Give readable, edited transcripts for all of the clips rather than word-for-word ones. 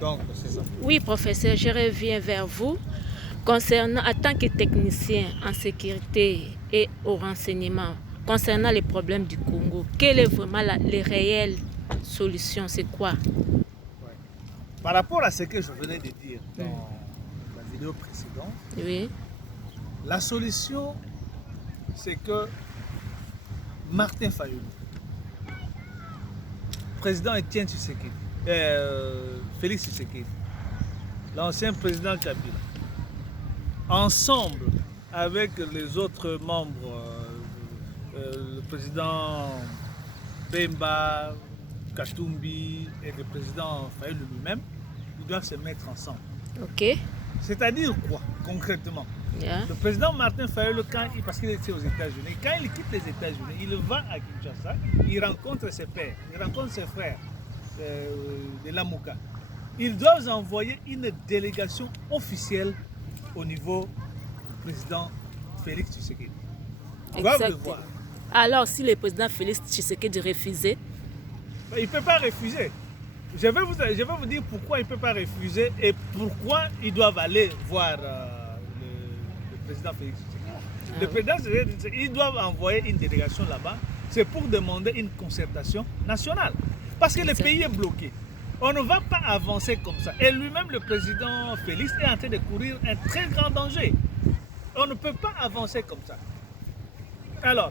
Donc, c'est ça. Oui, professeur, je reviens vers vous. Concernant, en tant que technicien en sécurité et au renseignement, concernant les problèmes du Congo, quelle est vraiment les réelles solutions? C'est quoi? Ouais. Par rapport à ce que je venais de dire dans la vidéo précédente, Oui. la solution, c'est que Martin Fayulu, président Etienne Tshisekedi, Félix Tshisekedi, l'ancien président Kabila, ensemble avec les autres membres, le président Bemba, Katumbi et le président Fayulu lui-même, ils doivent se mettre ensemble. Ok. C'est-à-dire quoi, concrètement? Yeah. Le président Martin Fayulu, parce qu'il était aux États-Unis, quand il quitte les États-Unis, il va à Kinshasa, il rencontre ses pères, il rencontre ses frères de Lamouka. Ils doivent envoyer une délégation officielle au niveau du président Félix Tshisekedi. Ils doivent le voir. Alors, si le président Félix Tshisekedi refusait? Il ne peut pas refuser. Je vais vous dire pourquoi il ne peut pas refuser et pourquoi ils doivent aller voir le président Félix Tshisekedi. Le président Tshisekedi, ils doivent envoyer une délégation là-bas. C'est pour demander une concertation nationale. Parce que le pays est bloqué. On ne va pas avancer comme ça. Et lui-même, le président Félix, est en train de courir un très grand danger. On ne peut pas avancer comme ça. Alors,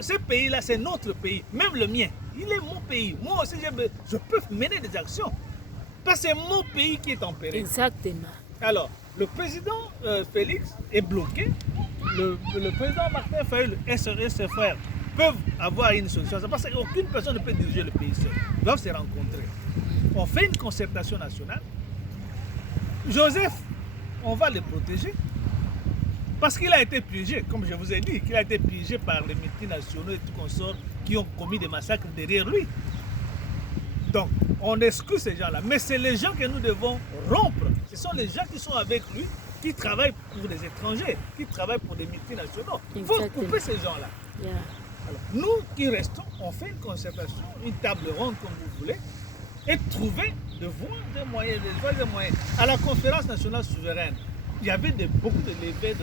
ce pays-là, c'est notre pays, même le mien. Il est mon pays. Moi aussi, je peux mener des actions. Parce que c'est mon pays qui est en péril. Exactement. Alors, le président Félix est bloqué. Le président Martin Fayulu et ses frères peuvent avoir une solution. Parce qu'aucune personne ne peut diriger le pays seul. Ils doivent se rencontrer. On fait une concertation nationale. Joseph, on va le protéger. Parce qu'il a été piégé, comme je vous ai dit, qu'il a été piégé par les multinationaux et tout consorts qui ont commis des massacres derrière lui. Donc, on exclut ces gens-là. Mais c'est les gens que nous devons rompre. Ce sont les gens qui sont avec lui, qui travaillent pour des étrangers, qui travaillent pour des multinationaux. Il faut couper ces gens-là. Yeah. Alors, nous qui restons, on fait une concertation, une table ronde comme vous voulez, et trouver de voir des moyens, À la conférence nationale souveraine, il y avait beaucoup de levées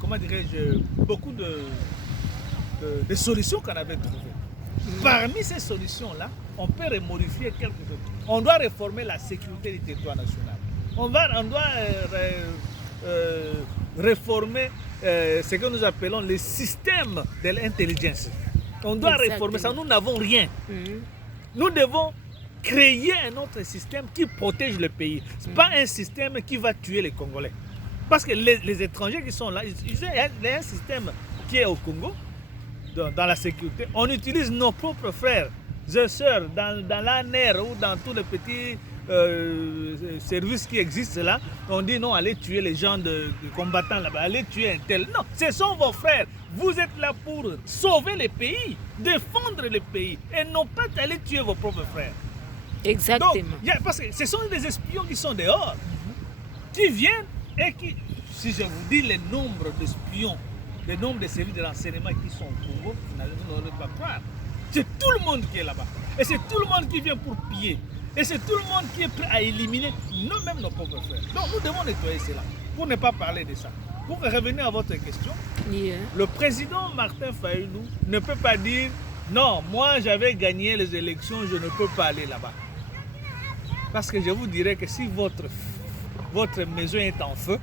comment dirais-je, beaucoup de solutions qu'on avait trouvées. Parmi ces solutions-là, on peut modifier quelque chose. On doit réformer la sécurité du territoire national. On doit réformer ce que nous appelons le système de l'intelligence. On doit réformer ça. Nous n'avons rien. Nous devons créer un autre système qui protège le pays. Ce n'est pas un système qui va tuer les Congolais. Parce que les étrangers qui sont là, il y a un système qui est au Congo, dans la sécurité. On utilise nos propres frères et sœurs dans l'ANR ou dans tous les petits services qui existent là. On dit non, allez tuer les gens de combattants là-bas, allez tuer un tel. Non, ce sont vos frères. Vous êtes là pour sauver le pays, défendre le pays et non pas aller tuer vos propres frères. Exactement. Donc, parce que ce sont des espions qui sont dehors, qui viennent et qui, si je vous dis le nombre d'espions, le nombre de services de renseignement qui sont au Congo, vous n'allez pas croire. C'est tout le monde qui est là-bas. Et c'est tout le monde qui vient pour piller. Et c'est tout le monde qui est prêt à éliminer nous-mêmes nos propres frères. Donc nous devons nettoyer cela, pour ne pas parler de ça. Pour revenir à votre question, le président Martin Fayulu ne peut pas dire « Non, moi j'avais gagné les élections, je ne peux pas aller là-bas ». Parce que je vous dirais que si votre maison est en feu,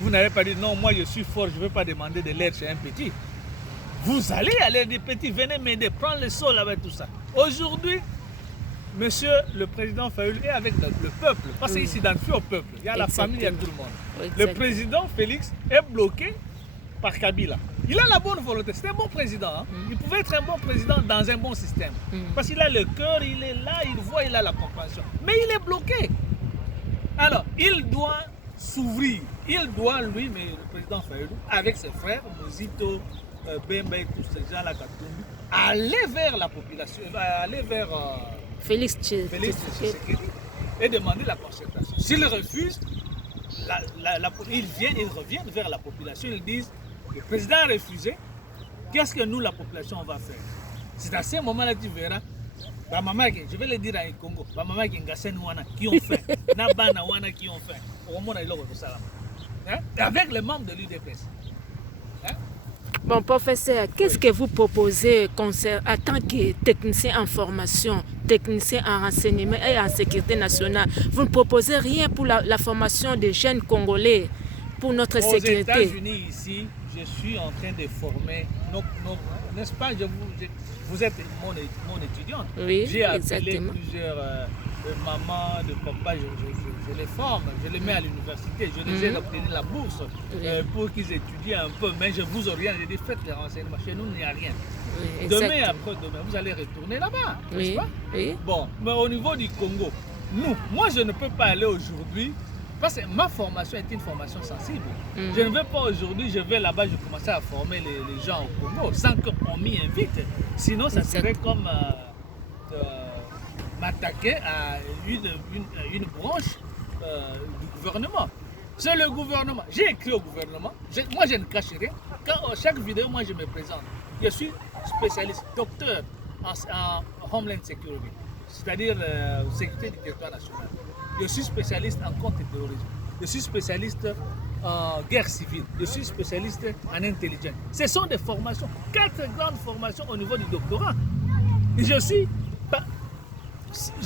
vous n'allez pas dire non, moi je suis fort, je ne veux pas demander de l'aide chez un petit. Vous allez aller des petits, venez m'aider, prendre le sol avec tout ça. Aujourd'hui, monsieur le président Fayulu est avec le peuple, parce qu'il s'identifie au peuple. Il y a la famille, il y a tout le monde. Le président Félix est bloqué par Kabila. Il a la bonne volonté, c'est un bon président. Hein? Il pouvait être un bon président dans un bon système. Parce qu'il a le cœur, il est là, il voit, il a la compréhension. Mais il est bloqué. Alors, il doit s'ouvrir. Il doit, lui, mais le président Fayulu, avec ses frères, Mozito, Bemba et tous ces gens-là, aller vers la population, aller vers Félix Tshisekedi et demander la concertation. S'il refuse, ils reviennent vers la population, ils disent le président a refusé, qu'est-ce que nous, la population, on va faire? C'est à ce moment-là que tu verras, Ma maman, je vais le dire à Congo. Ma maman qui qui ont fait. Nabana wana qui ont fait. Au moins, il a avec les membres de l'UDPS. Hein? Bon, professeur, qu'est-ce que vous proposez en tant que technicien en formation, technicien en renseignement et en sécurité nationale? Vous ne proposez rien pour la formation des jeunes Congolais, pour notre sécurité? Aux États-Unis, ici, je suis en train de former, n'est-ce pas, vous êtes mon étudiante. Oui, j'ai appelé exactement. Plusieurs mamans, de papa, je les forme, je les mets à l'université, je les aide à obtenir la bourse pour qu'ils étudient un peu, mais je vous oriente, je dis faites les renseignements, chez nous il n'y a rien. Oui, demain, après-demain, vous allez retourner là-bas, n'est-ce pas? Oui. Bon, mais au niveau du Congo, moi je ne peux pas aller aujourd'hui. Parce que ma formation est une formation sensible. Je ne vais pas aujourd'hui, je vais là-bas, je commence à former les gens au Congo sans qu'on m'y invite. Sinon, ça serait comme m'attaquer à une branche du gouvernement. C'est le gouvernement. J'ai écrit au gouvernement. Moi, je ne cache rien. Chaque vidéo, moi, je me présente. Je suis spécialiste, docteur en Homeland Security, c'est-à-dire sécurité du territoire national. Je suis spécialiste en contre-terrorisme. Je suis spécialiste en guerre civile. Je suis spécialiste en intelligence. Ce sont des formations, 4 grandes formations au niveau du doctorat. Et je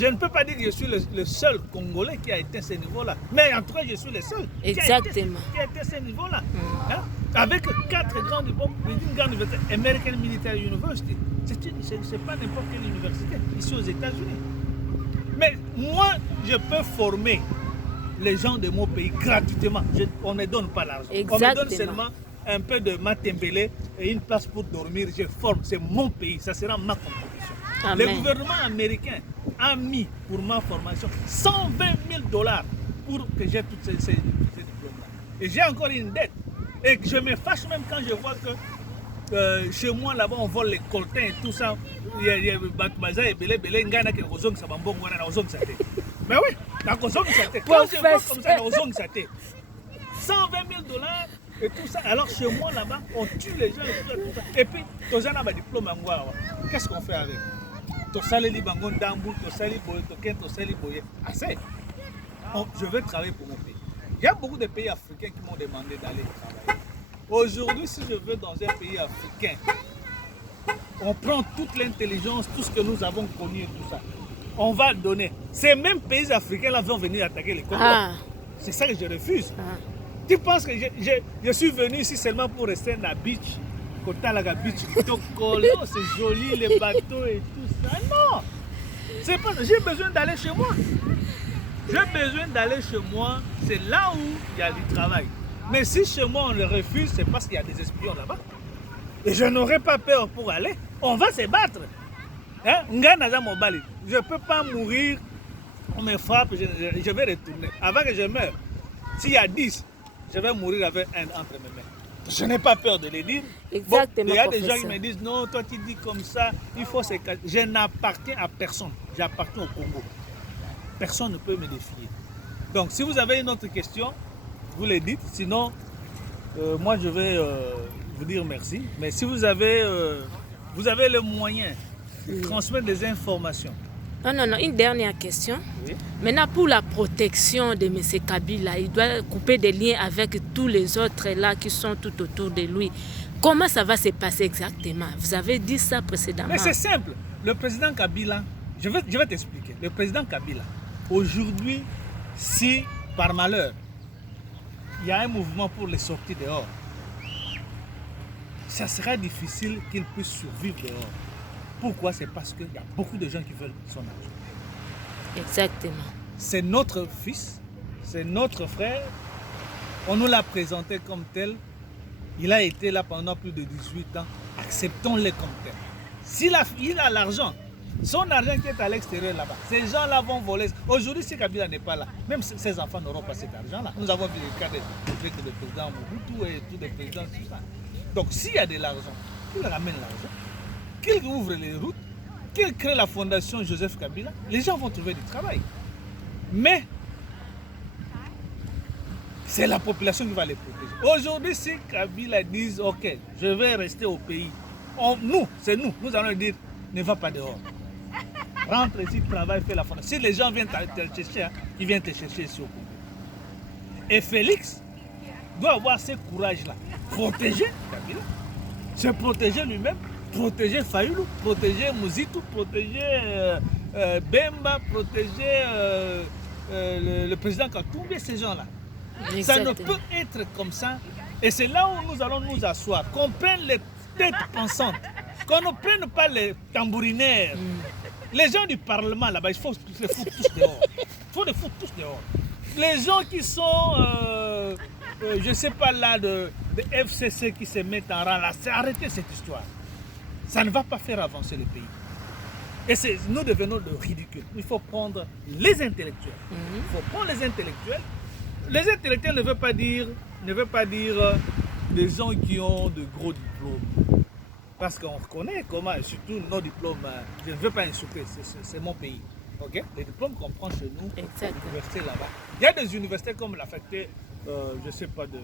ne peux pas dire que je suis le seul Congolais qui a été à ce niveau-là. Mais en tout cas, je suis le seul qui a été à ce niveau-là. Hein? Avec 4 grandes diplômes, une grande université, American Military University. Ce n'est pas n'importe quelle université, ici aux États-Unis. Mais moi, je peux former les gens de mon pays gratuitement. On ne me donne pas l'argent. On me donne seulement un peu de matembele et une place pour dormir. Je forme. C'est mon pays. Ça sera ma contribution. Amen. Le gouvernement américain a mis pour ma formation 120 000 $ pour que j'ai tous ces diplômes-là. Et j'ai encore une dette. Et je me fâche même quand je vois que chez moi là-bas on vole les coltins et tout ça. Il y a Batmaza et Belé Ngana qui ont ça bambon wana ozong saté. Mais oui, quand je vois comme ça ozong saté. 120 000 $ et tout ça. Alors chez moi là-bas, on tue les gens et tout ça. Et puis, tu as un diplôme en Gouawa. Qu'est-ce qu'on fait avec? Tu as les bangon d'Ambour, tu as les boyes, tu as les boyes. Assez. Je veux travailler pour mon pays. Il y a beaucoup de pays africains qui m'ont demandé d'aller travailler. Aujourd'hui, si je veux dans un pays africain, on prend toute l'intelligence, tout ce que nous avons connu et tout ça. On va donner. Ces mêmes pays africains-là vont venir attaquer les Congo. C'est ça que je refuse. Tu penses que je suis venu ici seulement pour rester dans la beach, Kotalaga Beach, c'est joli, les bateaux et tout ça. Non! C'est pas, j'ai besoin d'aller chez moi. J'ai besoin d'aller chez moi, c'est là où il y a du travail. Mais si chez moi on le refuse, c'est parce qu'il y a des espions là-bas. Et je n'aurai pas peur pour aller. On va se battre. Hein? Je ne peux pas mourir, on me frappe, je vais retourner. Avant que je meure, s'il y a 10, je vais mourir avec un entre mes mains. Je n'ai pas peur de le dire. Exactement. Bon, il y a des gens qui me disent non, toi tu dis comme ça, il faut se cacher. Je n'appartiens à personne. J'appartiens au Congo. Personne ne peut me défier. Donc, si vous avez une autre question, vous le dites. Sinon, moi, je vais vous dire merci. Mais si vous avez le moyen de transmettre des informations. Non, une dernière question. Oui. Maintenant, pour la protection de M. Kabila, il doit couper des liens avec tous les autres là qui sont tout autour de lui. Comment ça va se passer exactement? Vous avez dit ça précédemment. Mais c'est simple. Le président Kabila, je vais t'expliquer. Le président Kabila, aujourd'hui, si par malheur, il y a un mouvement pour les sortir dehors, ça sera difficile qu'il puisse survivre dehors. Pourquoi? C'est parce qu'il y a beaucoup de gens qui veulent son argent. Exactement. C'est notre fils, c'est notre frère. On nous l'a présenté comme tel. Il a été là pendant plus de 18 ans. Acceptons-le comme tel. S'il a l'argent, son argent qui est à l'extérieur là-bas, ces gens-là vont voler. Aujourd'hui, si Kabila n'est pas là, même ses enfants n'auront pas cet argent-là. Nous avons vu le cas du président Mobutu et tous les présidents, tout ça. Donc, s'il y a de l'argent, qu'il ramène l'argent, qu'il ouvre les routes, qu'il crée la fondation Joseph Kabila, les gens vont trouver du travail. Mais c'est la population qui va les protéger. Aujourd'hui, si Kabila dit ok, je vais rester au pays, nous allons dire ne va pas dehors. rentre ici, travaille, fait la fondation. Si les gens viennent te chercher, ils viennent te chercher ici au Congo. Et Félix doit avoir ce courage-là. Protéger Kabila, se protéger lui-même, protéger Fayoulou, protéger Mouzitou, protéger Bemba, protéger le président Katumbi, ces gens-là. Ça ne peut être comme ça. Et c'est là où nous allons nous asseoir, qu'on prenne les têtes pensantes, qu'on ne prenne pas les tambourinaires. Les gens du Parlement là-bas, il faut les foutre tous dehors. Il faut les foutre tous dehors. Les gens qui sont, je ne sais pas là, de FCC qui se mettent en rang là, c'est arrêter cette histoire. Ça ne va pas faire avancer le pays. Et nous devenons le ridicule. Il faut prendre les intellectuels. Il faut prendre les intellectuels. Les intellectuels ne veulent pas dire des gens qui ont de gros diplômes. Parce qu'on reconnaît comment, surtout nos diplômes, je ne veux pas insulter, c'est mon pays. Okay? Les diplômes qu'on prend chez nous, l'université là-bas. Il y a des universités comme la faculté, je ne sais pas, de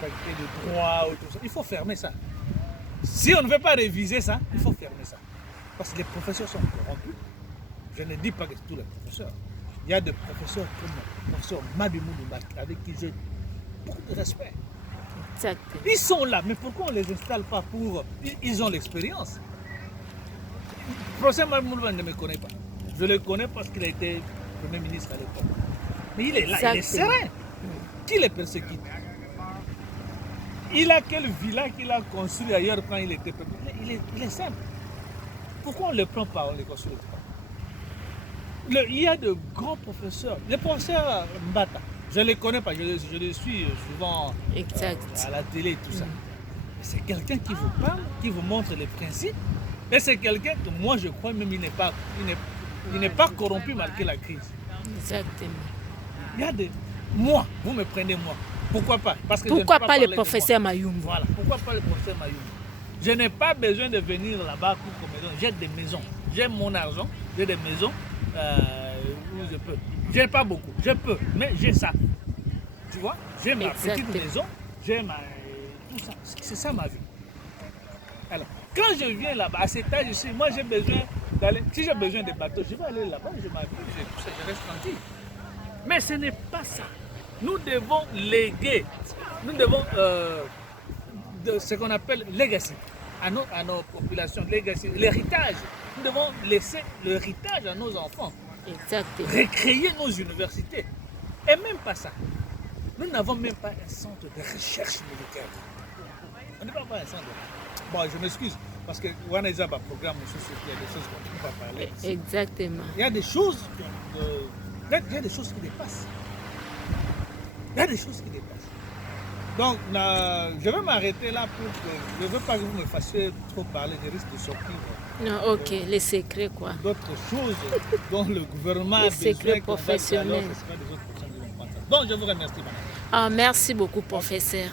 faculté de droit ou tout ça. Il faut fermer ça. Si on ne veut pas réviser ça, il faut fermer ça. Parce que les professeurs sont corrompus. Je ne dis pas que c'est tous les professeurs. Il y a des professeurs comme le professeur Mabimou Mbaki, avec qui j'ai beaucoup de respect. Exactement. Ils sont là, mais pourquoi on ne les installe pas pour... Ils ont l'expérience. Le professeur Mabimou Mbaki ne me connaît pas. Je le connais parce qu'il a été Premier ministre à l'époque. Mais il est là, il est serein. Qui les persécute? Il a quel villa qu'il a construit ailleurs quand il était Premier ministre? Il est simple. Pourquoi on ne le prend pas, on ne les construit pas? Il y a de grands professeurs. Le professeur Mbata, je ne les connais pas, je les suis souvent à la télé et tout ça. C'est quelqu'un qui vous parle, qui vous montre les principes. Et c'est quelqu'un que moi je crois même il n'est pas corrompu malgré la crise. Exactement. Il y a des... Moi, vous me prenez moi. Pourquoi pas? Parce que pourquoi pas le professeur Mayumbu? Voilà, pourquoi pas le professeur Mayumbu? Je n'ai pas besoin de venir là-bas pour maison. J'ai des maisons. J'ai mon argent, j'ai des maisons où je peux. Je n'ai pas beaucoup, je peux, mais j'ai ça. Tu vois? J'ai ma petite maison, j'ai ma... tout ça. C'est ça ma vie. Alors, quand je viens là-bas, à cet âge ici, moi j'ai besoin d'aller... Si j'ai besoin de bateaux, je vais aller là-bas, je m'habille, je reste tranquille. Mais ce n'est pas ça. Nous devons léguer, nous devons... de ce qu'on appelle legacy à nos populations, legacy, l'héritage. Nous devons laisser l'héritage à nos enfants. Exactement. Recréer nos universités. Et même pas ça. Nous n'avons même pas un centre de recherche militaire. On n'a pas un centre. Bon, je m'excuse, parce que Waneza va programme aussi, il y a des choses qu'on ne peut pas parler. Ici. Exactement. Il y a des choses qui dépassent. Il y a des choses qui dépassent. Donc, je vais m'arrêter là pour que je ne veux pas que vous me fassiez trop parler des risques de sortir. Non, ok, les secrets quoi. D'autres choses dont le gouvernement a besoin. Les secrets professionnels. Donc, je vous remercie, madame. Ah, merci beaucoup, professeur.